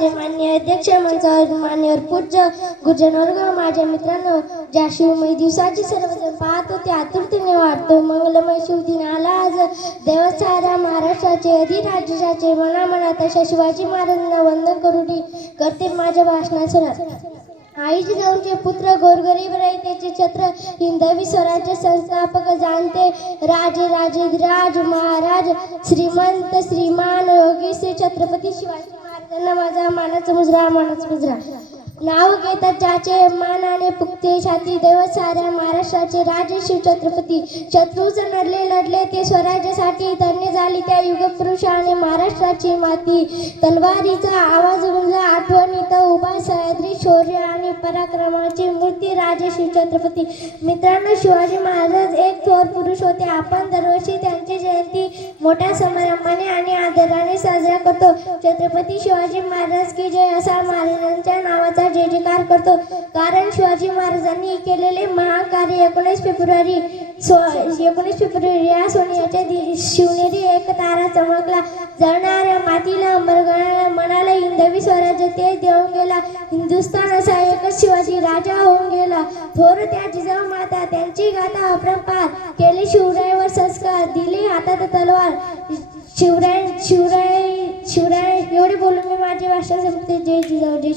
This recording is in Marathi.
माझे मान्य अध्यक्ष मंचावर मान्यवर पूज्य गुरुजनवर्ग माझ्या मित्रांनो ज्या शिवमय दिवसाची सर्वजण पाहतो ते आतुरतेने वाटतो मंगलमय शिवदिन आला आज. देवसारा महाराष्ट्राचे अधिराज्याचे मनामनात अशा शिवाजी महाराजांना वंदन करून करते माझ्या भाषणात. आईचे जाऊनचे पुत्र गोरगरीब रयतेचे छत्र हिंदवी स्वराज्य संस्थापक जाणते. राजे राज महाराज श्रीमंत श्रीमान योगी श्री छत्रपती शिवाजी महाराजांना माझा मानाचा मुजरा मानाचा मुजरा. नाव घेतात ज्याचे मानाने पुक्ते छाती देव साऱ्या महाराष्ट्राचे राजे शिव छत्रपती. शत्रूच लढले लढले ते स्वराज्यासाठी धन्य झाली त्या युगपुरुषाने महाराष्ट्राची माती. तलवारीचा आवाज गुंजा आठवणी शौर्य आणि पराक्रमाची मूर्ती राजे छत्रपती. मित्रांनो शिवाजी महाराज एक थोर पुरुष होते. आपण दरवर्षी त्यांची जयंती मोठ्या समारंभाने आणि आदराने साजरा करतो. छत्रपती शिवाजी महाराज की जय असा महाराजांच्या नावाचा जय जयकार करतो. कारण शिवाजी महाराजांनी केलेले महाकार्य एकोणीस फेब्रुवारी सो एकोणीस फेब्रुवारी या सोन्याच्या शिवनेरी एक तारा चमकला. जळणाऱ्या मातीला मरगळणाऱ्या हिंदवी स्वराज्य ते देऊन गेला. हिंदुस्थान असा एकच शिवाजी राजा होऊन गेला. थोर त्या जिजाऊ माता त्यांची गाथा अपरंपार केली. शिवरायावर संस्कार दिली हातात तलवार. शिवराय शिवराय शिवराय एवढे बोलून मी माझी भाषा संपते. जय जिजाऊ जय